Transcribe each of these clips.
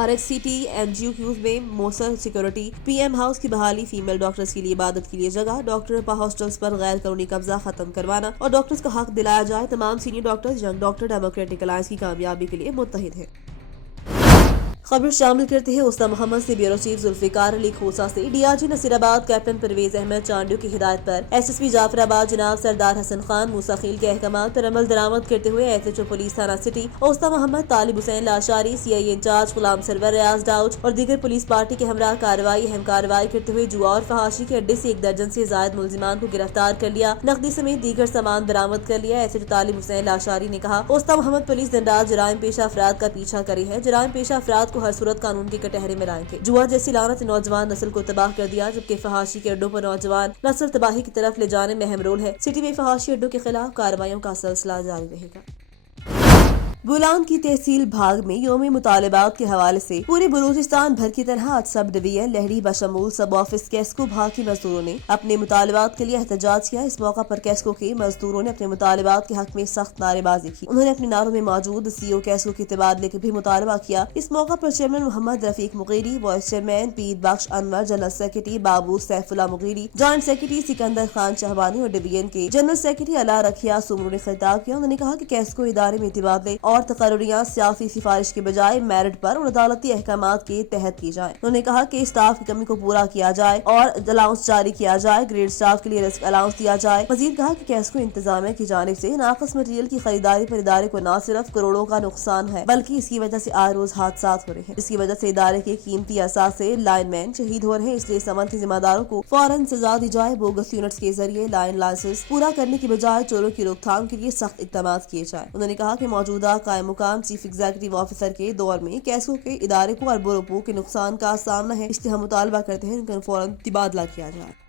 RHCT، NGOs میں موثر security, PM house کی بحالی، فیمیل ڈاکٹرز کے لیے عبادت کے لیے جگہ، ڈاکٹر ہاسٹلز پر غیر قانونی قبضہ ختم کروانا اور ڈاکٹرز کا حق دلایا جائے۔ تمام senior doctors young doctor democratic alliance کی کامیابی کے لیے متحد ہیں۔ خبر شامل کرتے ہیں استا محمد سے بیورو چیف ذوالفقار علی کھوسہ سے DRG نصیر آباد کیپٹن پرویز احمد چانڈیو کی ہدایت پر SSP جعفر آباد جناب سردار حسن خان موسیٰ کے احکامات پر عمل درآمد کرتے ہوئے SHO پولیس تھانہ سٹی استا محمد، طالب حسین لاشاری، CI انچارج غلام سرور ریاض ڈاؤچ اور دیگر پولیس پارٹی کے ہمراہ اہم کارروائی کرتے ہوئے جوا اور فحاشی کے اڈے سے 1 درجن سے زائد ملزمان کو گرفتار کر لیا، نقدی سمیت دیگر سامان برآمد کر لیا۔ SHO طالب حسین لاشاری نے کہا، استا محمد پولیس دن رات جرائم پیشہ افراد کا پیچھا کری ہے، جرائم پیشہ افراد کو ہر صورت قانون کے کٹہرے میں لائیں گے۔ جوا جیسی لعنت نوجوان نسل کو تباہ کر دیا، جبکہ فحاشی کے اڈوں پر نوجوان نسل تباہی کی طرف لے جانے میں اہم رول ہے۔ سٹی میں فحاشی اڈوں کے خلاف کارروائیوں کا سلسلہ جاری رہے گا۔ بولان کی تحصیل بھاگ میں یوم مطالبات کے حوالے سے پورے بلوچستان بھر کی طرح آج سب ڈویژن لہڑی بشمول سب آفس کیسکو بھاگ کے مزدوروں نے اپنے مطالبات کے لیے احتجاج کیا۔ اس موقع پر کیسکو کے مزدوروں نے اپنے مطالبات کے حق میں سخت نعرے بازی کی۔ انہوں نے اپنے نعروں میں موجود CO کیسکو کے تبادلے کا بھی مطالبہ کیا۔ اس موقع پر چیئرمین محمد رفیق مغیری، وائس چیئرمین پیر بخش انور، جنرل سیکرٹری بابو سیف اللہ مغیری، جوائنٹ سیکرٹری سکندر خان شہبانی اور ڈویژن کے جنرل سیکرٹری علا رکھیا سمرو نے خطاب کیا۔ انہوں نے کہا کہ کیسکو ادارے میں تبادلے اور تقرریاں سیاسی سفارش کے بجائے میرٹ پر اور عدالتی احکامات کے تحت کی جائیں۔ انہوں نے کہا کہ اسٹاف کی کمی کو پورا کیا جائے اور الاؤنس جاری کیا جائے، گریڈ اسٹاف کے لیے رسک الاؤنس دیا جائے۔ مزید کہا کہ کیسکو انتظامیہ کی جانب سے ناقص مٹیریل کی خریداری پر ادارے کو نہ صرف کروڑوں کا نقصان ہے بلکہ اس کی وجہ سے آئے روز حادثات ہو رہے ہیں، جس کی وجہ سے ادارے کے قیمتی اثاثے لائن مین شہید ہو رہے ہیں۔ اس لیے اس عمل کے ذمہ داروں کو فوراً سزا دی جائے۔ بوگس یونٹس کے ذریعے لائن لائسنس پورا کرنے کی بجائے چوروں کی روک تھام کے لیے سخت اقدامات کیے جائیں۔ انہوں نے کہا کہ موجودہ قائم مقام چیف ایگزیکٹو آفیسر کے دور میں کیسکو کے ادارے کو اربوں روپوں کے نقصان کا سامنا ہے، اس لیے ہم مطالبہ کرتے ہیں ان کا فوراً تبادلہ کیا جائے۔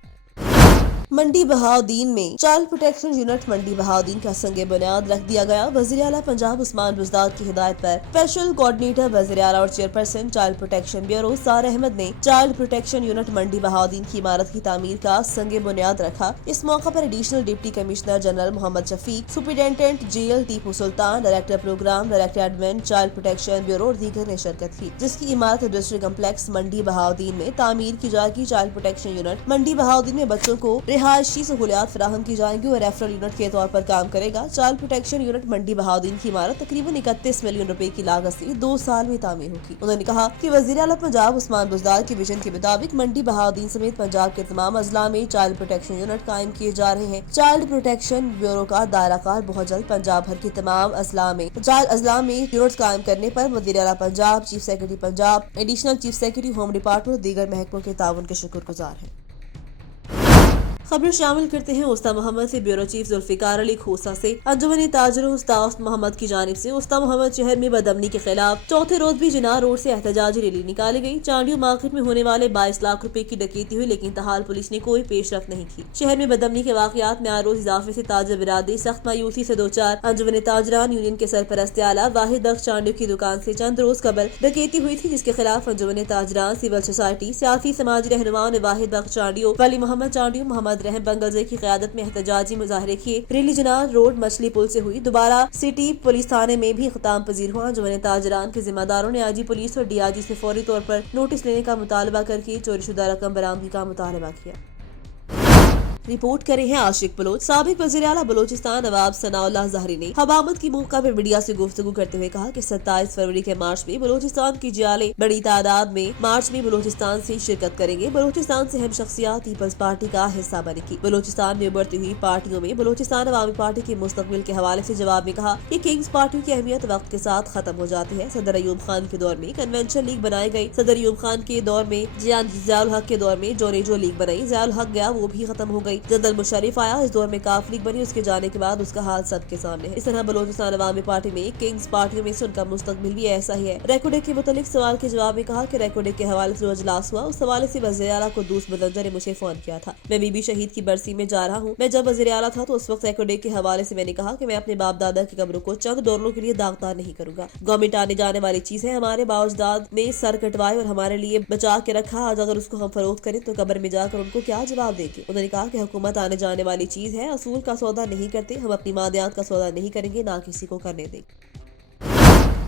منڈی بہاؤدین میں چائلڈ پروٹیکشن یونٹ منڈی بہاؤدین کا سنگ بنیاد رکھ دیا گیا۔ وزیر اعلیٰ پنجاب عثمان بزدار کی ہدایت پر اسپیشل کوآرڈینیٹر وزیر اعلیٰ اور چیئرپرسن چائلڈ پروٹیکشن بیورو سار احمد نے چائلڈ پروٹیکشن یونٹ منڈی بہاؤدین کی عمارت کی تعمیر کا سنگ بنیاد رکھا۔ اس موقع پر additional deputy commissioner general Muhammad Shafiq, superintendent jail Tipu Sultan, director programme, director admin child protection bureau اور دیگر نے شرکت کی، جس کی عمارت ڈسٹرکٹ کمپلیکس منڈی بہاؤدین میں تعمیر کی جائے گی۔ چائلڈ پروٹیکشن یونٹ منڈی بہاؤدین میں بچوں کو رہائشی سہولیات فراہم کی جائیں گی اور ریفرل یونٹ کے طور پر کام کرے گا۔ چائلڈ پروٹیکشن یونٹ منڈی بہاؤدین کی عمارت تقریباً 31 ملین روپے کی لاگت سے 2 سال میں تعمیر ہوگی۔ انہوں نے کہا کہ وزیر اعلیٰ پنجاب عثمان بزدار کے ویژن کے مطابق منڈی بہاؤدین سمیت پنجاب کے تمام اضلاع میں چائلڈ پروٹیکشن یونٹ قائم کیے جا رہے ہیں۔ چائلڈ پروٹیکشن بیورو کا دائرہ کار بہت جلد پنجاب بھر کے تمام اضلاع میں یونٹ قائم کرنے پر وزیر اعلیٰ Punjab, chief secretary Punjab, additional chief secretary home department اور دیگر محکموں کے تعاون کے شکر گزار ہیں۔ خبر شامل کرتے ہیں استا محمد سے بیورو چیف ذوالفقار علی کھوسہ سے انجمن تاجروں استا محمد کی جانب سے استا محمد شہر میں بدامنی کے خلاف چوتھے روز بھی جناح روڈ سے احتجاجی ریلی نکالی گئی۔ چانڈیو مارکیٹ میں ہونے والے 22 لاکھ روپے کی ڈکیتی ہوئی، لیکن تاحال پولیس نے کوئی پیش رفت نہیں کی۔ شہر میں بدامنی کے واقعات میں آئے روز اضافے سے تاجر برادری سخت مایوسی سے دوچار۔ انجمن تاجران یونین کے سرپرست اعلیٰ واحد بخش چانڈیو کی دکان سے چند روز قبل ڈکیتی ہوئی تھی، جس کے خلاف انجمن تاجران، سول سوسائٹی، سیاسی سماجی رہنماؤں نے واحد بخش چانڈیو، ولی محمد چانڈیو، محمد رحم بنگلزئی کی قیادت میں احتجاجی مظاہرے کیے۔ ریلی جناح روڈ مچھلی پل سے ہوئی، دوبارہ سٹی پولیس تھانے میں بھی اختتام پذیر ہوا۔ انجمن تاجران کے ذمہ داروں نے IG پولیس اور DRG سے فوری طور پر نوٹس لینے کا مطالبہ کر کے چوری شدہ رقم برآمدگی کا مطالبہ کیا۔ رپورٹ کرے ہیں عاشق بلوچ۔ سابق وزیر اعلیٰ بلوچستان نواب ثناء اللہ ظاہری نے حبامت کی موقع پر میڈیا سے گفتگو کرتے ہوئے کہا کہ 27 فروری کے مارچ میں بلوچستان کی جیالیں بڑی تعداد میں مارچ میں بلوچستان سے شرکت کریں گے۔ بلوچستان سے اہم شخصیات پیپلز پارٹی کا حصہ بنے گی۔ بلوچستان میں ابھرتی ہوئی پارٹیوں میں بلوچستان عوامی پارٹی کے مستقبل کے حوالے سے جواب میں کہا کہ کنگز پارٹیوں کی اہمیت وقت کے ساتھ ختم ہو جاتی ہے۔ صدر ایوب خان کے دور میں کنونشن لیگ بنائی گئی، صدر ایوب خان کے دور میں ضیاء الحق کے دور میں جو لیگ بنائی، ضیاء الحق گیا وہ بھی ختم ہو گئی۔ جنرل مشرف آیا، اس دور میں کاف لیگ بنی، اس کے جانے کے بعد اس کا حال سب کے سامنے ہے۔ اس طرح بلوچستان عوامی پارٹی میں کنگز پارٹیوں میں سے ان کا مستقبل بھی ایسا ہی ہے۔ ریکوڈک کے متعلق سوال کے جواب میں کہا کہ ریکوڈک کے حوالے سے جو اجلاس ہوا اس حوالے سے وزیر اعلیٰ قدوس بدنجر نے مجھے فون کیا تھا۔ میں بی بی شہید کی برسی میں جا رہا ہوں۔ میں جب وزیر اعلیٰ تھا تو اس وقت ریکوڈک کے حوالے سے میں نے کہا کہ میں اپنے باپ دادا کی قبروں کو چند ڈالروں کے لیے داغدار نہیں کروں گا۔ گورنمنٹ آنے جانے والی چیز ہے، ہمارے باوجداد نے سر کٹوائے اور ہمارے لیے بچا کے رکھا، آج اگر اس کو ہم فروخت کریں تو قبر میں جا کر ان کو کیا جواب دیں گے۔ انہوں نے کہا کہ حکومت آنے جانے والی چیز ہے. اصول کا سودا نہیں کرتے. ہم اپنی مادیات کا سودا نہیں کریں گے، نہ کسی کو کرنے دیں.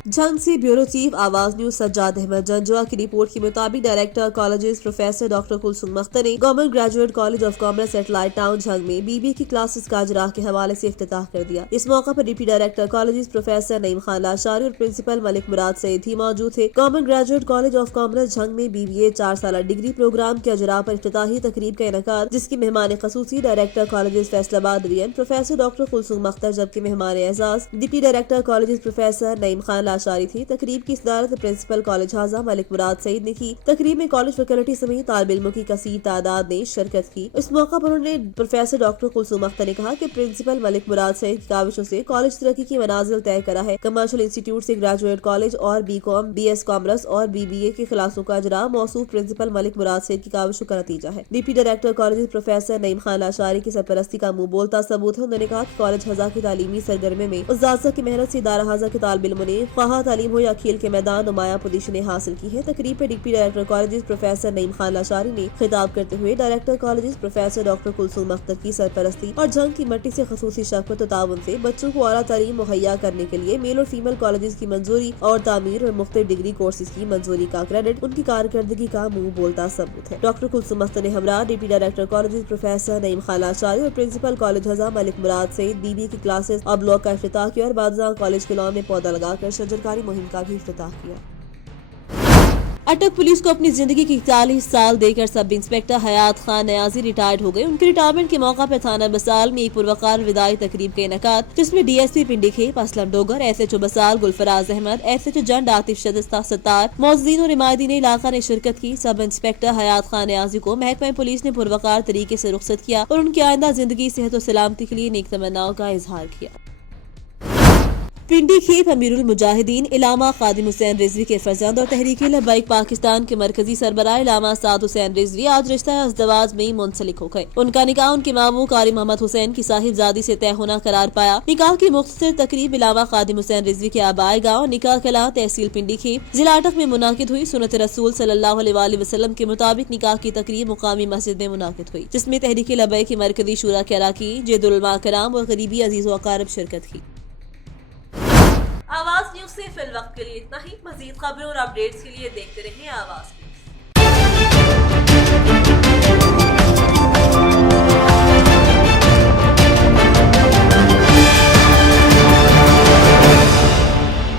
جنگ سے bureau chief Awaz news Sajjad Ahmad Janjua کی رپورٹ کے مطابق director colleges professor doctor Kulsoom Mukhtar نے government graduate college of commerce satellite town Jhang میں BBA کی کلاسز کا اجراء کے حوالے سے افتتاح کر دیا. اس موقع پر deputy director colleges professor Naeem Khan Lashari اور پرنسپل ملک مراد سعید بھی موجود تھے. Government graduate college of commerce Jhang میں BBA 4 سالہ ڈگری پروگرام کے اجراء پر افتتاحی تقریب کا انعقاد، جس کی مہمان خصوصی ڈائریکٹر کالجز فیصل آباد ڈویژن پروفیسر ڈاکٹر کلثوم مختار جبکہ مہمان اعزاز deputy director colleges professor Naeem Khan Lashari تھی. تقریب کی صدارت پرنسپل کالج ہاضہ ملک مراد سعید نے کی. تقریب میں کالج فیکلٹی سمیت طالب علموں کی کثیر تعداد نے شرکت کی. اس موقع پر انہوں نے پروفیسر ڈاکٹر کلثوم مختار نے کہا کہ پرنسپل ملک مراد سعید کی کاوشوں سے کالج ترقی کی منازل طے کرا ہے. کمرشل انسٹیٹیوٹ سے گریجویٹ کالج اور BCom BS کامرس اور BBA کے کلاسوں کا اجراء موصوف پرنسپل ملک مراد سعید کی کاوشوں کا نتیجہ ہے. Deputy director college professor Naeem Khan Lashari کی سرپرستی کا منہ بولتا ثبوت ہے. انہوں نے کہا کہ کالج ہاضہ کی تعلیمی سرگرمی میں اساتذہ کی محنت سے ادارہ ہاضہ کے طالب علموں نے خواہ تعلیم ہو یا کھیل کے میدان نمایاں پوزیشنیں حاصل کی ہے. تقریب پر deputy director colleges professor Naeem Khan Lashari نے خطاب کرتے ہوئے director colleges professor doctor Kulsoom Mukhtar کی سرپرستی اور جنگ کی مٹی سے خصوصی شفقت و تعاون سے بچوں کو اعلیٰ تعلیم مہیا کرنے کے لیے میل اور فیمیل کالجز کی منظوری اور تعمیر اور مختلف ڈگری کورسز کی منظوری کا کریڈٹ ان کی کارکردگی کا منہ بولتا ثبوت ہے. ڈاکٹر کلثوم مختار نے ہمراہ deputy director colleges professor Naeem Khan Lashari اور پرنسپل کالج ہاضہ ملک مراد سعید BBA کی کلاسز اور بلاک کا افتتاح کیا اور بعد ازاں کالج کے لان میں پودا لگا کر شجرکاری مہم کا بھی افتتاح کیا. اٹک پولیس کو اپنی زندگی کی 41 سال دے کر سب انسپکٹر حیات خان نیازی ریٹائرڈ ہو گئے. ان کے ریٹائرمنٹ کے موقع پر تھانہ بسال میں ایک پروقار وداعی تقریب کا انعقاد، جس میں DSP پنڈی کھیپ اسلم ڈوگر، SHO بسال گلفراز احمد، SHO جنڈ عاطف شدستہ ستار، معززین اور عمائدین علاقہ نے شرکت کی. سب انسپکٹر حیات خان نیازی کو محکمہ پولیس نے پروقار طریقے سے رخصت کیا اور ان کی آئندہ زندگی صحت و سلامتی کے لیے نیک تمناؤں کا اظہار کیا. پنڈی کھیپ امیر المجاہدین علامہ خادم حسین رضوی کے فرزند اور تحریک لبیک پاکستان کے مرکزی سربراہ علامہ سعد حسین رضوی آج رشتہ ازدواج میں منسلک ہو گئے. ان کا نکاح ان کے ماموں قاری محمد حسین کی صاحبزادی سے طے ہونا قرار پایا. نکاح کی مختصر تقریب علامہ خادم حسین رضوی کے آبائی گاؤں نکاح کلاں تحصیل پنڈی کھیپ ضلع اٹک میں منعقد ہوئی. سنت رسول صلی اللہ علیہ وآلہ وسلم کے مطابق نکاح کی تقریب مقامی مسجد میں منعقد ہوئی، جس میں تحریک لبیک کی مرکزی شورا کے اراکین، جید العلماء کرام اور غریبی عزیز و اقارب شرکت کی. آواز نیوز سے فی الوقت کے لیے اتنا ہی. مزید خبروں اور اپڈیٹس کے لیے دیکھتے رہیں آواز.